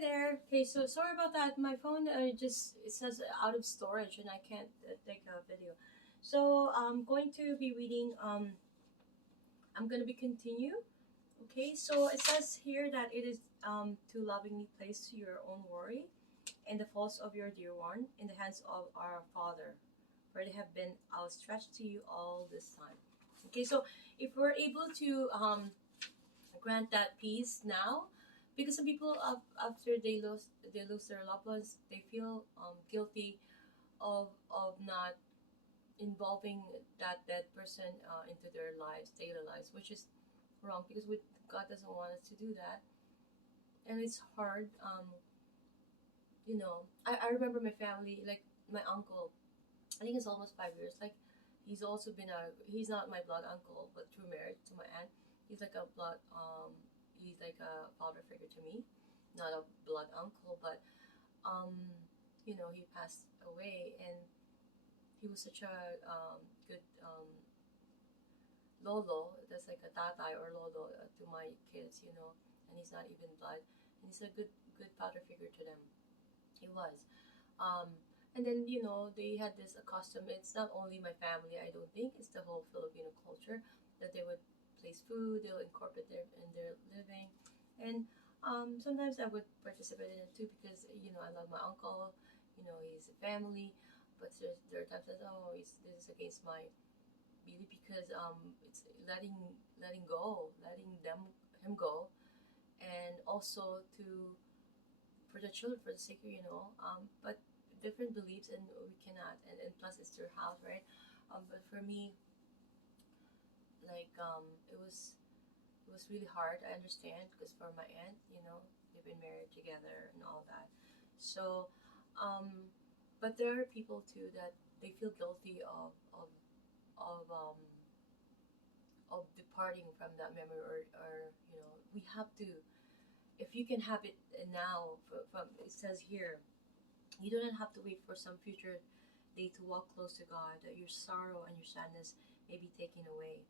there. Okay, so sorry about that. My phone just it says out of storage and I can't take a video. So I'm going to be reading. I'm going to be continue. Okay, so it says here that it is to lovingly place your own worry and the faults of your dear one in the hands of our Father, for they have been outstretched to you all this time. Okay, so if we're able to grant that peace now, because some people after they lose their loved ones, they feel guilty of not involving that dead person into their lives, daily lives, which is wrong because God doesn't want us to do that, and it's hard. I remember my family, like my uncle. I think it's almost 5 years. Like he's not my blood uncle, but through marriage to my aunt, he's like a blood he's like a father figure to me, not a blood uncle, but um, he passed away, and he was such a good lolo. That's like a tatay or lolo to my kids, and he's not even blood, and he's a good father figure to them. He was. Um, and then they had this custom. It's not only my family. I don't think it's the whole Filipino culture that they would place food. They'll incorporate in their living, and sometimes I would participate in it too because I love my uncle. He's a family, but there are times that this is against my belief because it's letting go, letting him go, and also to for the children, for the sake of but different beliefs, and we cannot, and plus it's their house, right? But for me, like it was really hard. I understand because for my aunt, they've been married together and all that. So but there are people too that they feel guilty of departing from that memory, or we have to, if you can have it now. From it says here, you do not have to wait for some future day to walk close to God, that your sorrow and your sadness may be taken away.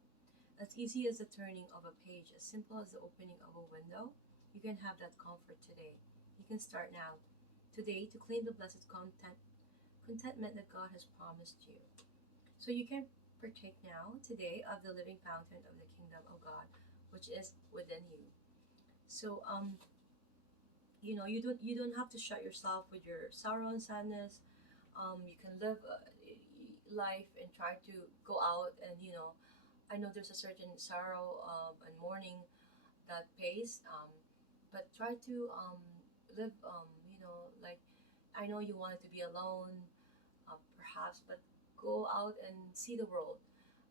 As easy as the turning of a page, as simple as the opening of a window, you can have that comfort today. You can start now, today, to claim the blessed contentment that God has promised you. So you can partake now, today, of the living fountain of the kingdom of God, which is within you. So you don't have to shut yourself with your sorrow and sadness. You can live life and try to go out, and I know there's a certain sorrow and mourning that pays, but try to live, like, I know you wanted to be alone, perhaps, but go out and see the world,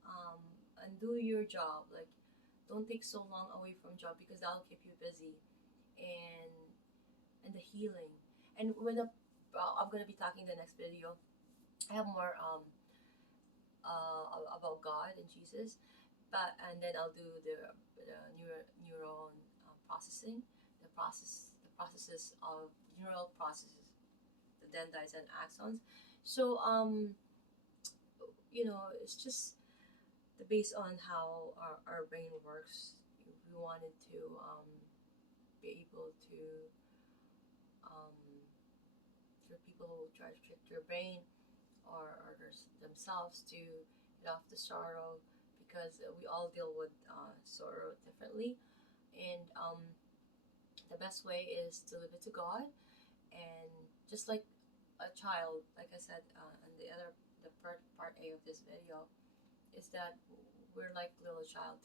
um, and do your job. Like, don't take so long away from job because that'll keep you busy, and the healing. And I'm gonna be talking the next video. I have more about God and Jesus, but and then I'll do the neuron processing, the processes of neural processes, the dendrites and axons. So it's just based on how our brain works. We wanted to be able to um, for people who try to trick their brain, or themselves, to get off the sorrow, because we all deal with sorrow differently, and the best way is to leave it to God, and just like a child, like I said, and the part A of this video is that we're like little child